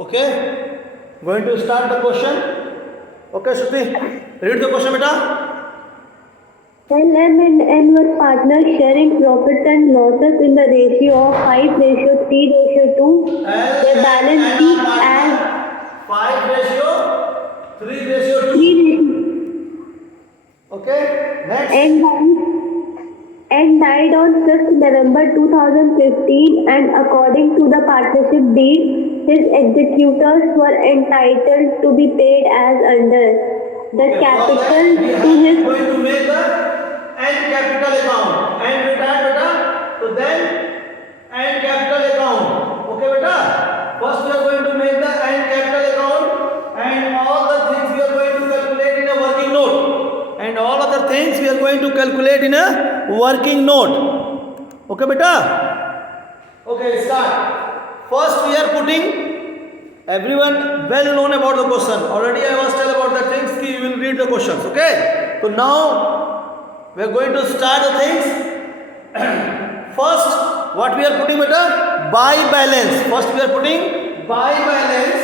Okay, going to start the question. Okay, Shruti, read the question, beta. LM and N were partners sharing profits and losses in the ratio of 5:3:2. Their balance sheet as 5:3:2. 3:2. Okay, next. And died on 5th November 2015, and according to the partnership deed, his executors were entitled to be paid as under. The Okay, capital for that, we to his are going to make the N capital account. N retired, beta. So then N capital account. Okay, beta. First we are going to make the N capital account, and all the things we are going to calculate in a working note. And all other things we are going to calculate in a working note. Okay, beta. Okay, start. First we are putting. Everyone well known about the question. Already I was tell about the things. You will read the questions. Okay. So now we are going to start the things. First, what we are putting, beta? Buy balance. First we are putting buy balance.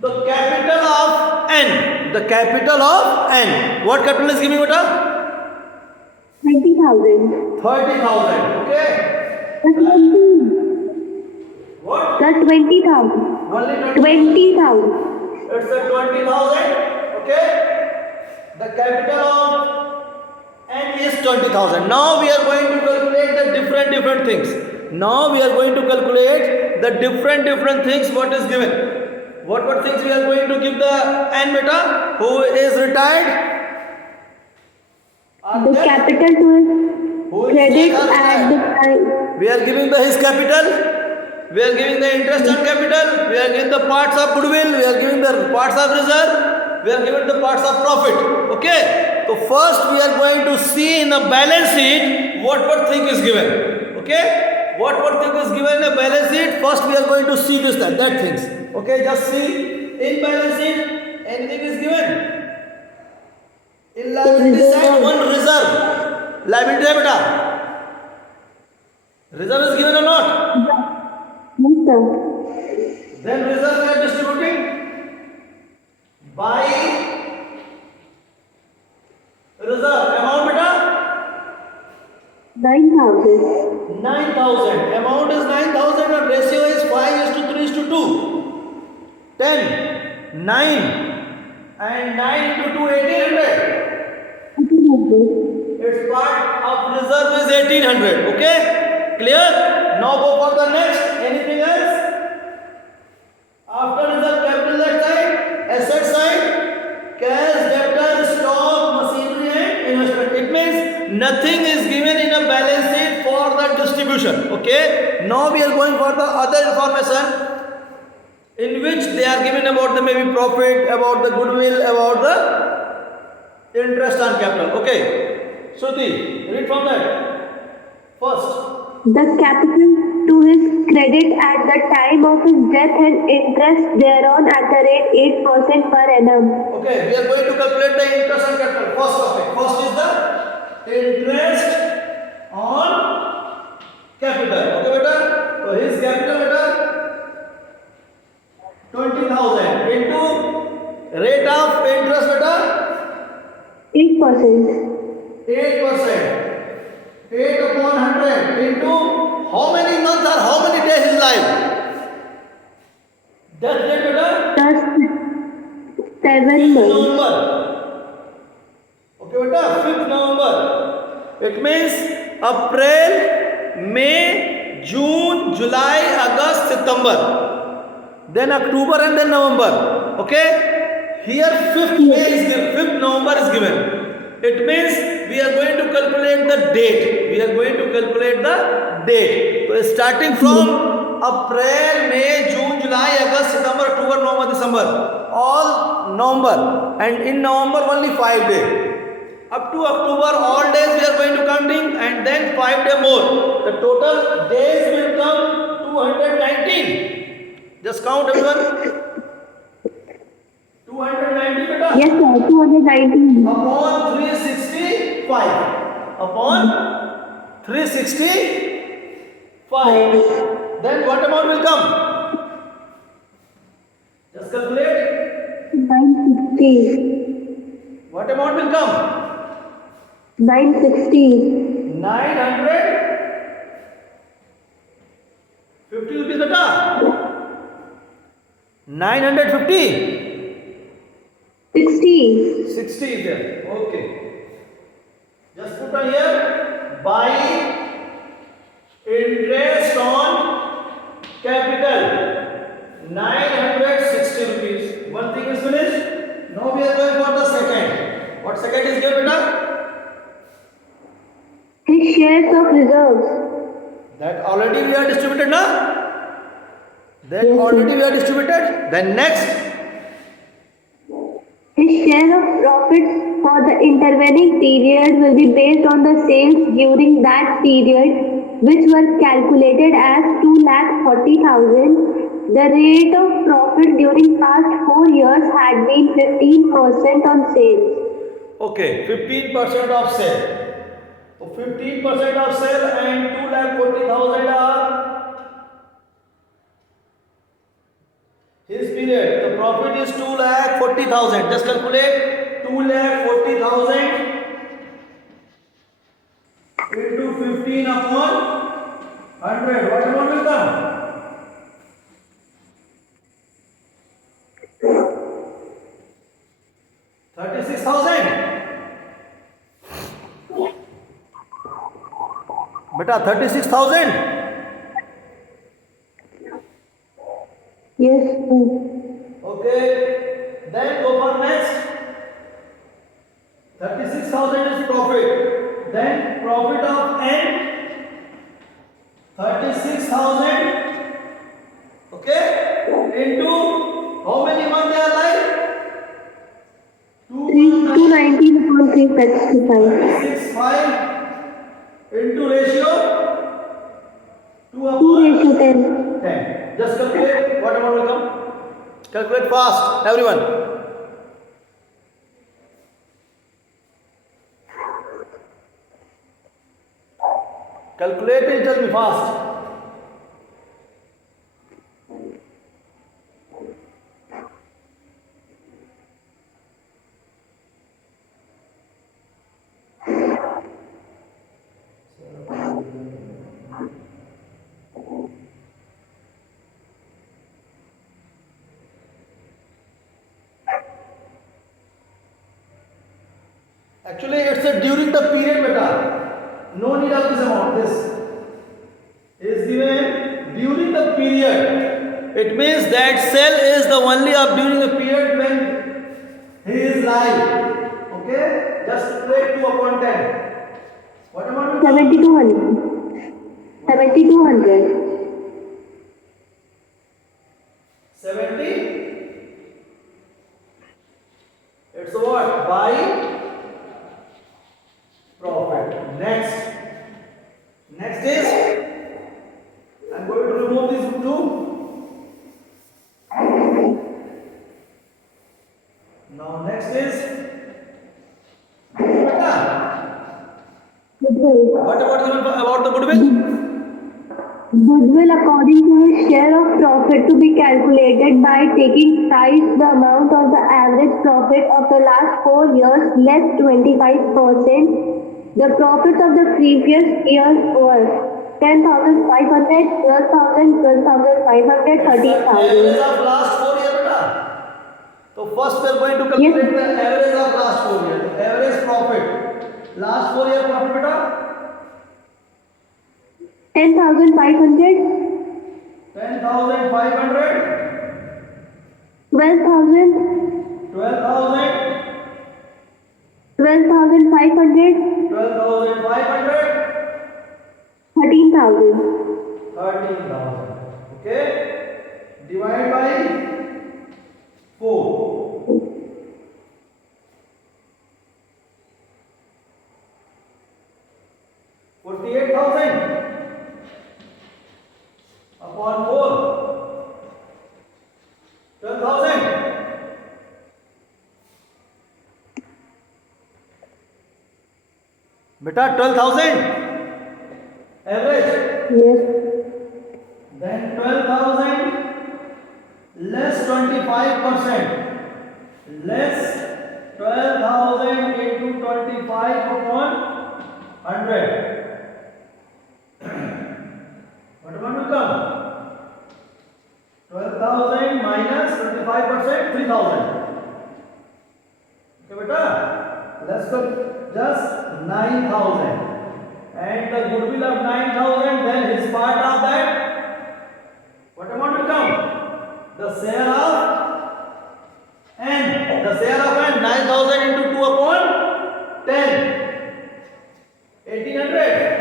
The capital of N. The capital of N. What capital is giving, beta? 20,000. 30,000. Okay. What? Plus 20,000. Only 20,000. It's a 20,000. Okay. The capital of N is 20,000. Now we are going to calculate the different things. Now we are going to calculate the different things what is given. What things we are going to give the N, beta? Who is retired? The capital to his Who is credit dead or at the retired? time. We are giving the his capital. We are giving the interest on capital. We are giving the parts of goodwill. We are giving the parts of reserve. We are giving the parts of profit. Okay. So first we are going to see in the balance sheet what thing is given. Okay. What thing is given in the balance sheet. First we are going to see this that things. Okay. Just see in balance sheet anything is given. In liability side one reserve. Liability है बेटा. Reserve is given or not? Yes, sir. Then reserve we are distributing by reserve amount beta 9,000. 9,000. Amount is 9,000 and ratio is 5:3:2. 10, 9 and 9 into 2 1800. Its part of reserve is 1800. Okay, clear? Now go for the next. Anything else? After reserve, capital side, asset side, cash, debtor, stock, machinery and investment. It means nothing is given in a balance sheet for the distribution. Okay. Now we are going for the other information in which they are given about the maybe profit, about the goodwill, about the interest on capital. Okay. Shruti, read from that. First. The capital to his credit at the time of his death and interest thereon at the rate 8% per annum. Okay, we are going to calculate the interest on capital. First topic. First is the interest on capital. Okay, beta. So his capital, beta, 20,000 into rate of interest, beta, 8%. 8%. 8 upon 100 into how many months or how many days is life? Death date, beta? Plus 7 5th months. November. Okay, beta, 5th November. It means April, May, June, July, August, September. Then October and then November. Okay? Here 5th May is given, 5th November is given. It means we are going to calculate the date. We are going to calculate the date. So starting from April, May, June, July, August, September, October, November, December. All November. And in November only 5 days. Up to October all days we are going to counting and then 5 days more. The total days will come 219. Just count everyone. 290 beta. Yes, sir. 219. Upon 365. Upon 365. 5. Then what amount will come? Just calculate. 960. What amount will come? 960. 950 rupees beta. 950. 60. 60 is there. Okay. Just put on here. By interest on capital. 960 rupees. One thing is finished. Now we are going for the second. What second is here beta? His shares of reserves. That already we are distributed na? That Yes, already sir. we are distributed. Then next. His share of profits for the intervening period will be based on the sales during that period, which were calculated as 2,40,000. The rate of profit during past 4 years had been 15% on sales. Okay, 15% of sale. So 15% of sale and 2,40,000 are his period. The profit is 2,40,000. Just calculate 2,40,000 into 15 upon 100. What amount will come? 36,000. Beta 36,000. Yes, sir. Okay. Then go for next. 36,000 is profit. Then profit of N. 36,000. Okay. Into how many months they are like? 219 upon 365. 65 into ratio 2 2 upon ratio 10. 10. Just calculate what amount will come. Calculate fast, everyone. Calculate it, tell me fast. Actually, it's a during the period, beta. No need of this amount. This is given during the period. It means that cell is the only of during the period when he is live. Okay? Just take 2 upon 10. What amount will come? 7,200. 7,200. 70. It's what? By profit. Next. Next is, I'm going to remove these two. Now next is, Goodwill. what about the goodwill? Goodwill according to his share of profit to be calculated by taking twice the amount of the average profit of the last 4 years less 25%. The profits of the previous years were 10,500, 12,000, 12,500, Average 13,000. of last 4 years, beta. So first we are going to calculate the average of last 4 years. The average profit. Last 4 year profit, beta. 10,500, 10,500, 12,000, 12,000, 12,500, 12,500, 13,000. 13,000. Okay? Divide by 4. 48,000 upon 4. 12,000. Beta 12,000 average. Yes. 25%. Less 12,000 into 25 upon 100. What amount will come? 12,000 minus 25%, 3,000. Okay, beta. Let's go. Just 9,000. And the goodwill of 9,000, then his part of that. What amount will come? The share of n. The share of n, 9,000 into 2 upon 10. 1,800.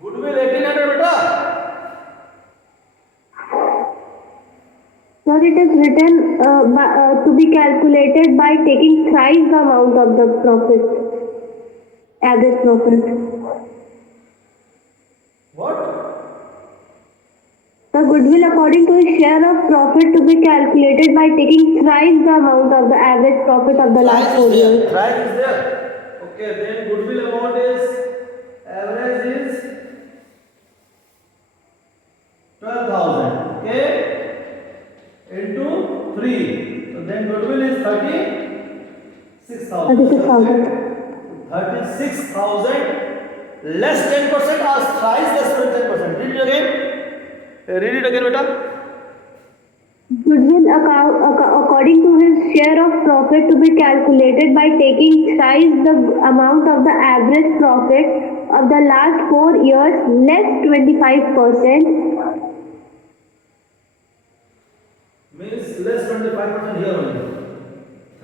Goodwill 1,800 beta. Sir, it is written to be calculated by taking thrice the amount of the profit, average profit. What? The goodwill according to his share of profit to be calculated by taking thrice the amount of the average profit of the last 4 years. Thrice is there. Okay, then goodwill amount is, average is 12,000. Okay, into 3. So then goodwill is 36,000. 36,000. 36,000 less 10% or thrice less than 10%. Read it again. Read it again, beta. Goodwill according to his share of profit to be calculated by taking thrice the amount of the average profit of the last 4 years less 25%. Means less 25% here only.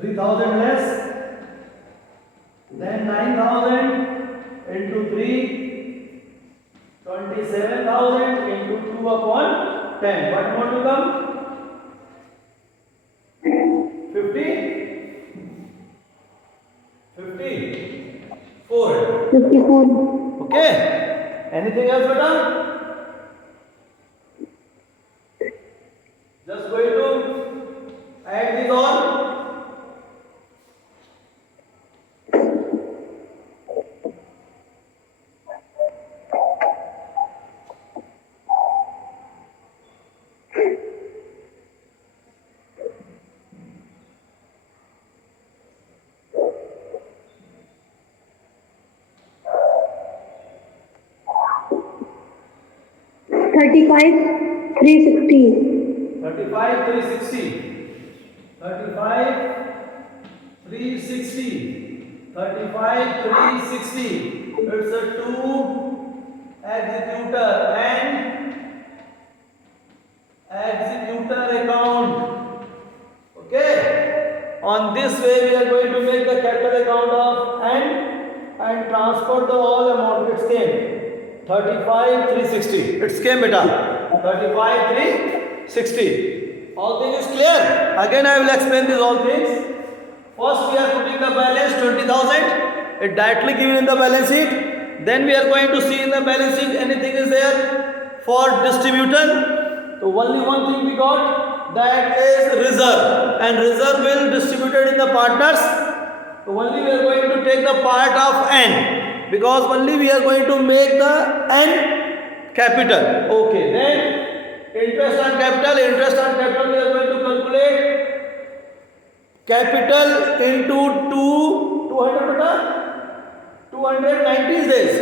3,000 less. Then 9,000 into 3. 27,000 into 2 upon 10. What amount will come? 50? 54. 54. Okay. Anything else, beta? Just going to add these all. Thirty-five, 360. 35, 360. 35, 360. 35, 360. It's a 2 executor and executor account. Okay. On this way we are going to make the capital account of and transfer the all amount. It came 35, 360. It came beta. 35, 360. All things is clear. Again I will explain these all things. First we are putting the balance 20,000. It directly given in the balance sheet. Then we are going to see in the balance sheet anything is there for distributor. So only one thing we got, that is reserve, and reserve will distributed in the partners. So only we are going to take the part of n, because only we are going to make the n capital. Okay, then interest on capital we are going to calculate capital into 290 days.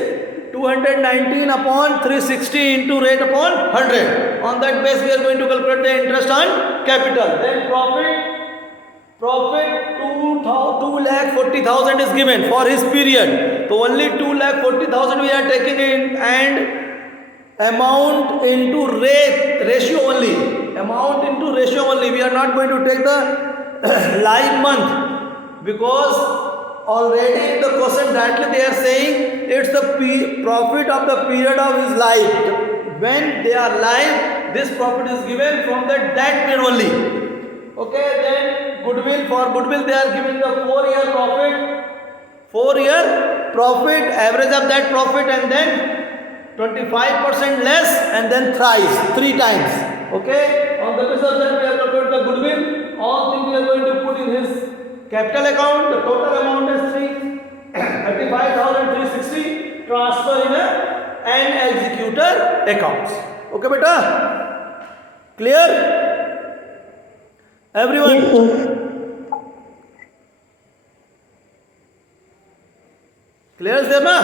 219 upon 360 into rate upon 100. On that base we are going to calculate the interest on capital. Then profit 2,40,000 is given for his period. So only 2,40,000 we are taking in, and amount into ratio only. Amount into ratio only. We are not going to take the live month, because already in the question directly they are saying it's the profit of the period of his life. When they are live, this profit is given from that period only. Okay, then goodwill, for goodwill they are giving the 4-year profit. 4-year profit, average of that profit, and then 25% less, and then thrice, 3 times. Okay, on the basis of that we have calculated the goodwill. All things we are going to put in his capital account. The total amount is 35,360. Transfer in an executor accounts. Okay बेटा, clear everyone? Yes, sir. Clear देना?